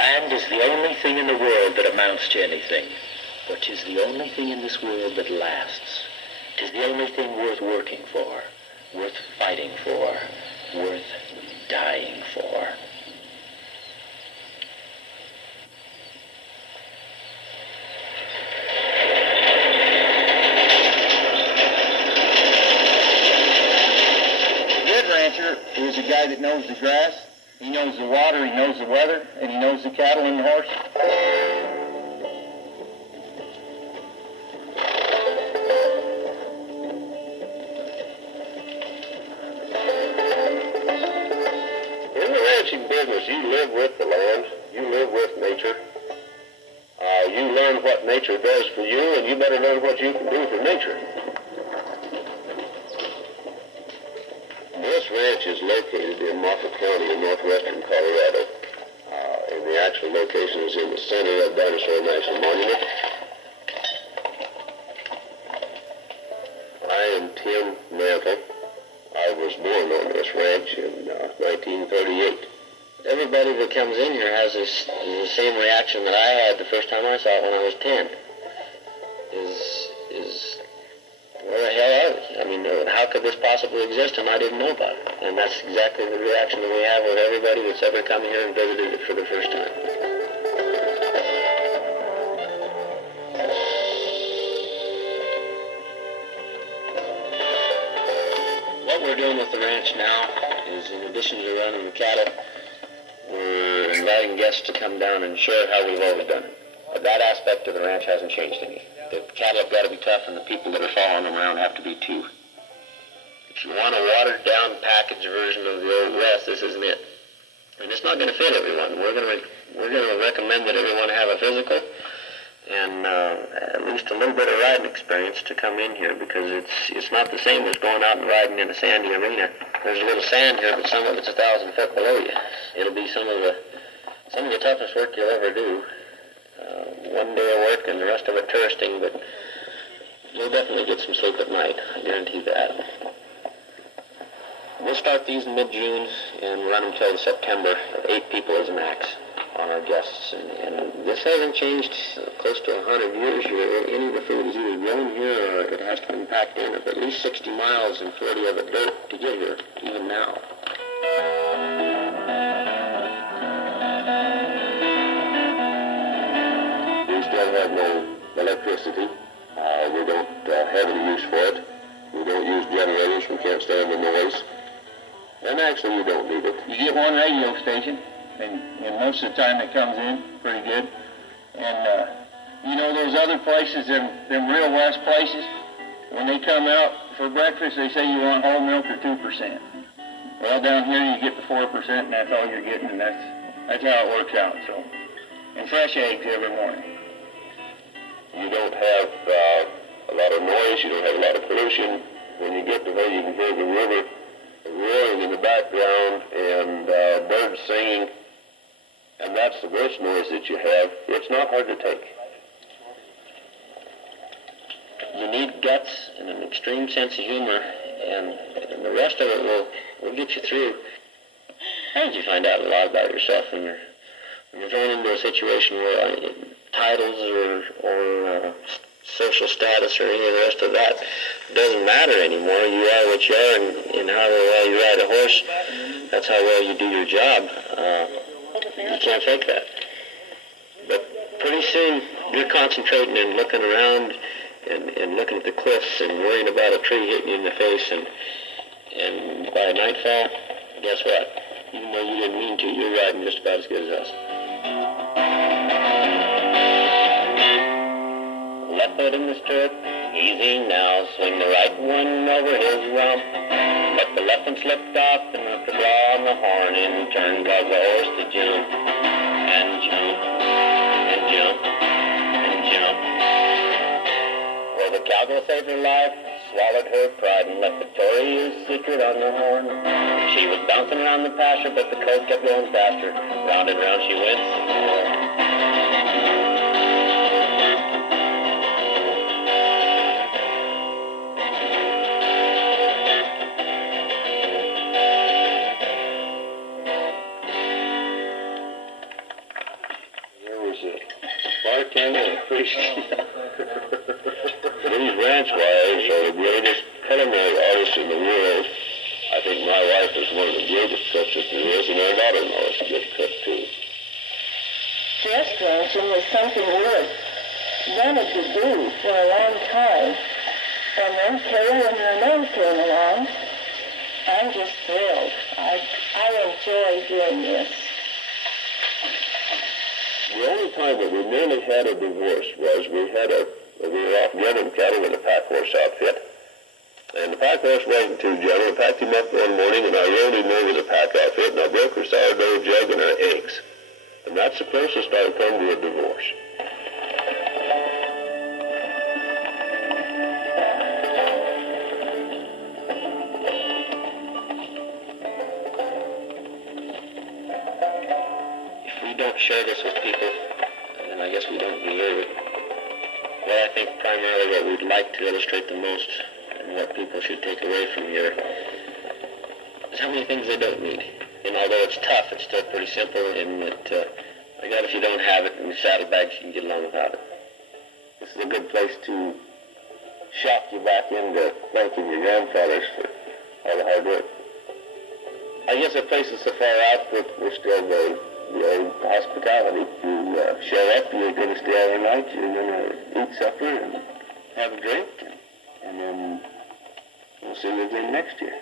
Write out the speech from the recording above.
Land is the only thing in the world that amounts to anything, but 'tis the only thing in this world that lasts. 'Tis the only thing worth working for, worth fighting for, worth dying for. A good rancher is a guy that knows the grass, he knows the water, he knows the weather, and he knows the cattle and the horses. In the ranching business, you live with the land, you live with nature. You learn what nature does for you, and you better learn what you can do for nature. This ranch is located in Mantle County in northwestern Colorado. And the actual location is in the center of Dinosaur National Monument. I am Tim Mantle. I was born on this ranch in 1938. Everybody that comes in here has the same reaction that I had the first time I saw it when I was 10. Is where the hell are we? I mean, how could this possibly exist and I didn't know about it? And that's exactly the reaction that we have with everybody that's ever come here and visited it for the first time. What we're doing with the ranch now is, in addition to running the cattle, we're inviting guests to come down and share how we've always done it. But that aspect of the ranch hasn't changed any. The cattle have got to be tough, and the people that are following them around have to be too. If you want a watered-down packaged version of the Old West, this isn't it. And it's not going to fit everyone. We're going to recommend that everyone have a physical and at least a little bit of riding experience to come in here, because it's not the same as going out and riding in a sandy arena. There's a little sand here, but some of it's 1,000 foot below you. It'll be some of the toughest work you'll ever do. One day of work and the rest of it touristing, but you'll definitely get some sleep at night. I guarantee that. We'll start these in mid-June and run them till September. 8 people is max on our guests, and this hasn't changed close to 100 years here. Any of the food is either grown here or it has to be packed in of at least 60 miles and 40 of it dirt to get here, even now. We still have no electricity. We don't have any use for it. We don't use generators. We can't stand the noise. And actually, you don't need it. You get one radio station, and most of the time it comes in pretty good. And you know those other places, them real West places, when they come out for breakfast, they say you want whole milk or 2%. Well, down here you get the 4%, and that's all you're getting, and that's how it works out. So, and fresh eggs every morning. You don't have a lot of noise. You don't have a lot of pollution. When you get to where you can hear the river roaring in the background and birds singing, and that's the worst noise that you have, it's not hard to take. You need guts and an extreme sense of humor, and the rest of it will get you through. How did you find out a lot about yourself when you're thrown into a situation where titles or social status or any of the rest of that doesn't matter anymore? You are what you are, and however well you ride a horse, that's how well you do your job. You can't fake that. But pretty soon, you're concentrating and looking around and looking at the cliffs and worrying about a tree hitting you in the face, and by nightfall, guess what? Even though you didn't mean to, you're riding just about as good as us. Left foot in the stirrup, easy now, swing the right one over his rump. Let the left one slip off and let the blow on the horn and turn, cause the horse to jump, and jump, and jump, and jump. Well, the cowgirl saved her life, swallowed her pride, and left Victoria's secret on the horn. She was bouncing around the pasture, but the colt kept going faster. Round and round she went some more. These ranch wives are the greatest culinary artists in the world. I think my wife is one of the greatest cooks that there is, and our daughter-in-law is a good cook, too. Dress ranching was something we had wanted to do for a long time. And then Carol and her mom came along. I'm just thrilled. I enjoy doing this. The only time that we nearly had a divorce was we were off running cattle in a pack horse outfit. And the pack horse wasn't too gentle. I packed him up one morning and I rolled him over the pack outfit and I broke her sourdough jug and her eggs. And that's the closest I've come to a divorce. If we don't share this with people, then I guess we don't deserve it. Well, I think primarily what we'd like to illustrate the most and what people should take away from here is how many things they don't need. And although it's tough, it's still pretty simple in that, I got if you don't have it in the saddlebags, you can get along without it. This is a good place to shock you back into thanking your grandfathers for all the hard work. I guess our place is so far out that we're still the old hospitality. You show up, you're going to stay overnight, you're going to eat supper and have a drink, and then we'll see you again next year.